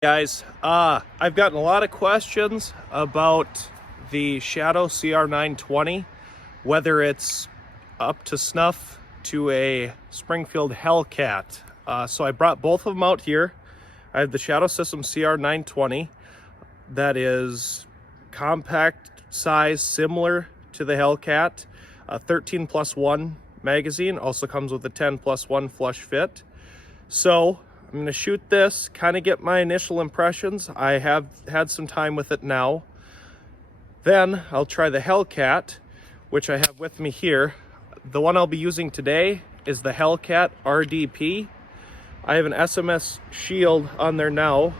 Guys, I've gotten a lot of questions about the Shadow CR920, whether it's up to snuff to a Springfield Hellcat. So I brought both of them out here. I have the Shadow System CR920 that is compact size, similar to the Hellcat. 13+1 magazine, also comes with a 10+1 flush fit. So I'm going to shoot this, kind of get my initial impressions. I have had some time with it now. Then I'll try the Hellcat, which I have with me here. The one I'll be using today is the Hellcat RDP. I have an SMS shield on there now.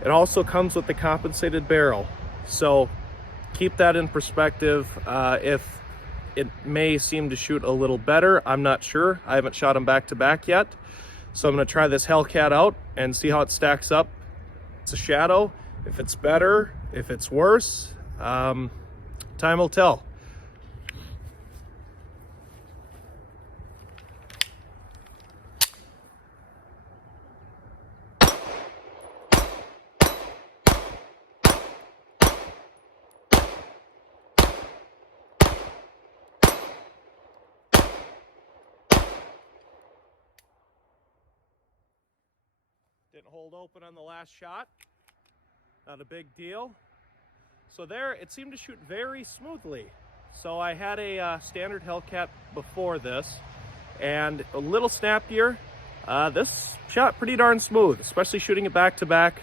It also comes with the compensated barrel. So keep that in perspective. If it may seem to shoot a little better, I'm not sure. I haven't shot them back to back yet. So I'm going to try this Hellcat out and see how it stacks up. It's a Shadow. If it's better, if it's worse, time will tell. Didn't hold open on the last shot. Not a big deal. So there, it seemed to shoot very smoothly. So I had a standard Hellcat before this, and a little snappier. This shot pretty darn smooth, especially shooting it back to back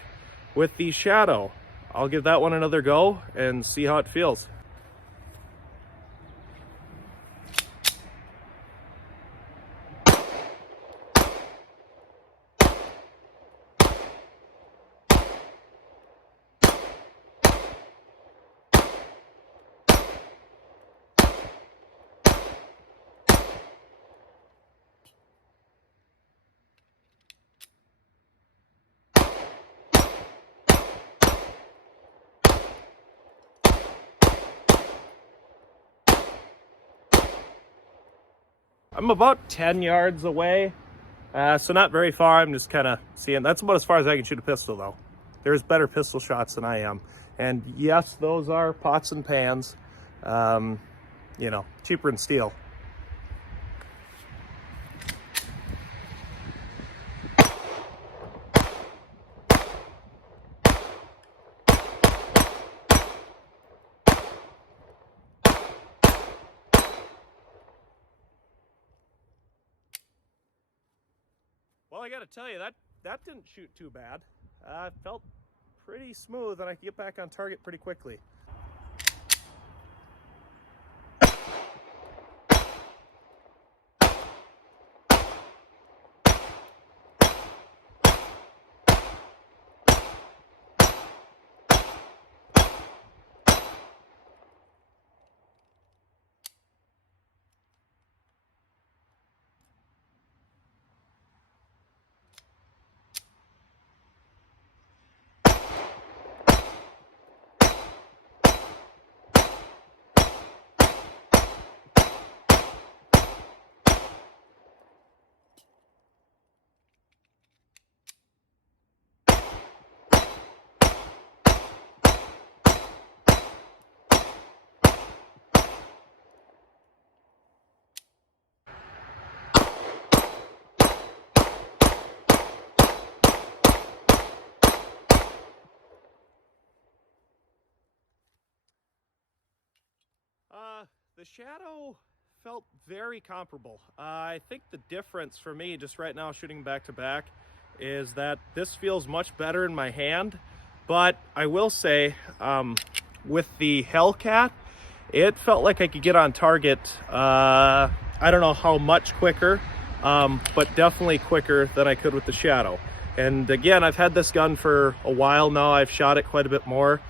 with the Shadow. I'll give that one another go and see how it feels. I'm about 10 yards away, so not very far. I'm just kind of seeing. That's about as far as I can shoot a pistol, though. There's better pistol shots than I am. And yes, those are pots and pans, you know, cheaper than steel. Well, I gotta tell you, that didn't shoot too bad. It felt pretty smooth, and I could get back on target pretty quickly. The Shadow felt very comparable. I think the difference for me, just right now shooting back to back, is that this feels much better in my hand. But I will say, with the Hellcat, it felt like I could get on target, I don't know how much quicker, but definitely quicker than I could with the Shadow. And again, I've had this gun for a while now. I've shot it quite a bit more.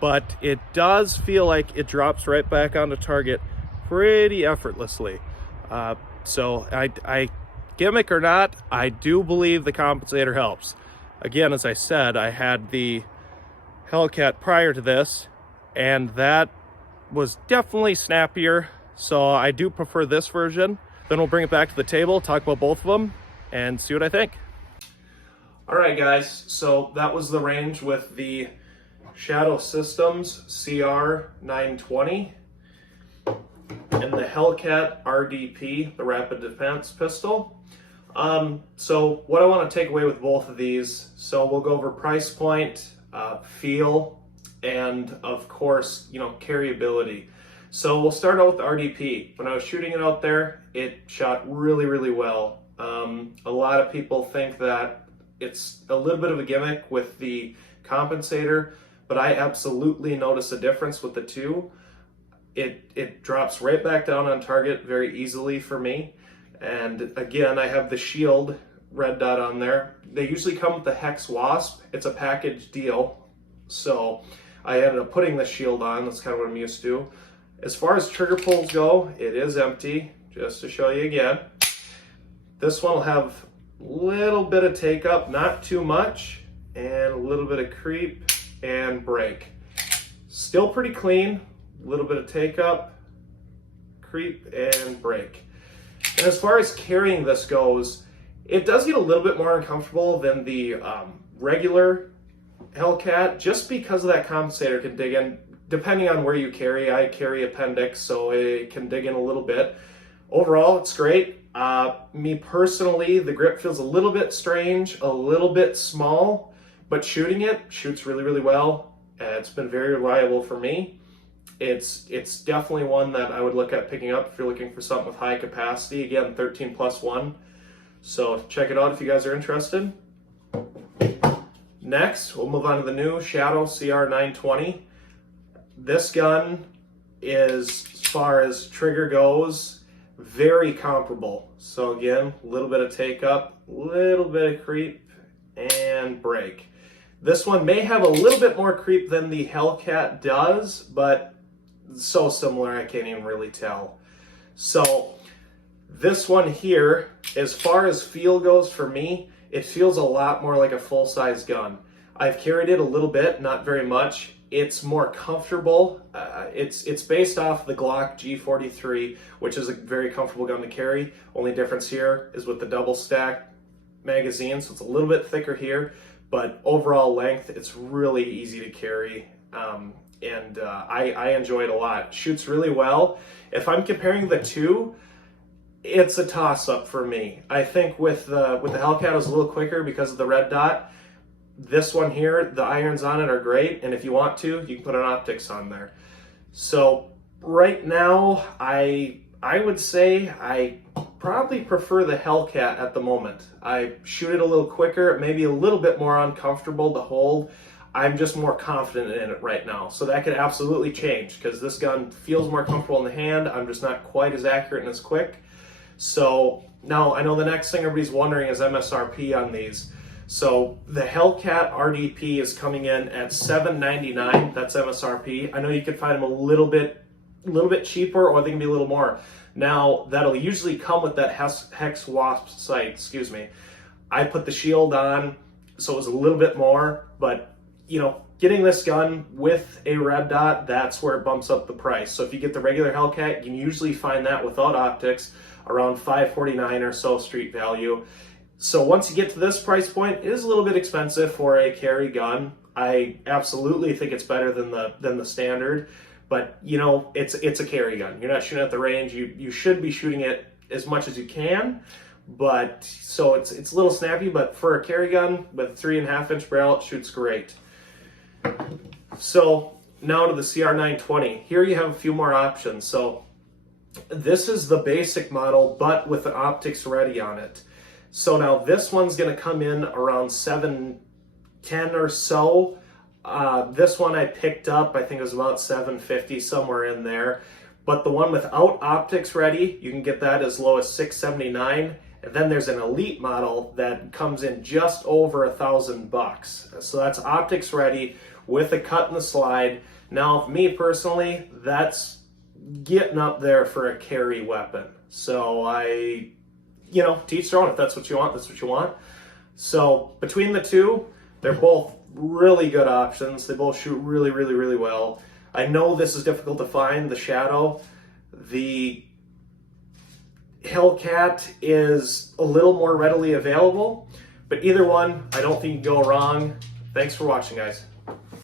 But it does feel like it drops right back onto target pretty effortlessly. So I gimmick or not, I do believe the compensator helps. Again, as I said, I had the Hellcat prior to this, and that was definitely snappier. So I do prefer this version. Then we'll bring it back to the table, talk about both of them, and see what I think. All right, guys, so that was the range with the Shadow Systems CR920 and the Hellcat RDP, the Rapid Defense Pistol. So what I want to take away with both of these, so we'll go over price point, feel, and of course, carryability. So we'll start out with the RDP. When I was shooting it out there, it shot really, really well. A lot of people think that it's a little bit of a gimmick with the compensator, but I absolutely notice a difference with the two. It drops right back down on target very easily for me. And again, I have the shield red dot on there. They usually come with the Hex Wasp. It's a package deal. So I ended up putting the shield on. That's kind of what I'm used to. As far as trigger pulls go, it is empty, just to show you again. This one will have a little bit of take up, not too much, and a little bit of creep and break. Still pretty clean, a little bit of take up, creep and break. And as far as carrying this goes, it does get a little bit more uncomfortable than the regular Hellcat, just because of that compensator can dig in. Depending on where you carry, I carry appendix, so it can dig in a little bit. Overall, it's great. Me personally, the grip feels a little bit strange, a little bit small, but shooting it shoots really, really well. It's been very reliable for me. It's definitely one that I would look at picking up if you're looking for something with high capacity. Again, 13+1. So check it out if you guys are interested. Next, we'll move on to the new Shadow CR920. This gun is, as far as trigger goes, very comparable. So again, a little bit of take up, a little bit of creep, and break. This one may have a little bit more creep than the Hellcat does, but so similar I can't even really tell. So this one here, as far as feel goes for me, it feels a lot more like a full-size gun. I've carried it a little bit, not very much. It's more comfortable. It's based off the Glock G43, which is a very comfortable gun to carry. Only difference here is with the double stack magazine, so it's a little bit thicker here, but overall length, it's really easy to carry. I enjoy it a lot. Shoots really well. If I'm comparing the two, it's a toss-up for me. I think with the Hellcat, it was a little quicker because of the red dot. This one here, the irons on it are great, and if you want to, you can put an optics on there. So right now, I would say I probably prefer the Hellcat at the moment. I shoot it a little quicker, maybe a little bit more uncomfortable to hold. I'm just more confident in it right now. So that could absolutely change, because this gun feels more comfortable in the hand. I'm just not quite as accurate and as quick. So now I know the next thing everybody's wondering is MSRP on these. So the Hellcat RDP is coming in at $799. That's MSRP. I know you could find them a little bit cheaper, or they can be a little more. Now that'll usually come with that Hex Wasp sight. Excuse me. I put the shield on, so it was a little bit more. But getting this gun with a red dot, that's where it bumps up the price. So if you get the regular Hellcat, you can usually find that without optics around $549 or so street value. So once you get to this price point, it is a little bit expensive for a carry gun. I absolutely think it's better than the standard, but it's a carry gun. You're not shooting at the range. You should be shooting it as much as you can, but so it's a little snappy. But for a carry gun with a 3.5-inch barrel, it shoots great. So now to the CR920. Here you have a few more options. So this is the basic model, but with the optics ready on it. So now this one's going to come in around $710 or so. This one I picked up, I think it was about $750, somewhere in there. But the one without optics ready, you can get that as low as $679. And then there's an elite model that comes in just over $1,000. So that's optics ready with a cut and the slide. Now, for me personally, that's getting up there for a carry weapon. So teach their own. If that's what you want, that's what you want. So between the two, they're both really good options. They both shoot really, really, really well. I know this is difficult to find, the Shadow. The Hellcat is a little more readily available, But either one, I don't think you can go wrong. Thanks for watching, guys.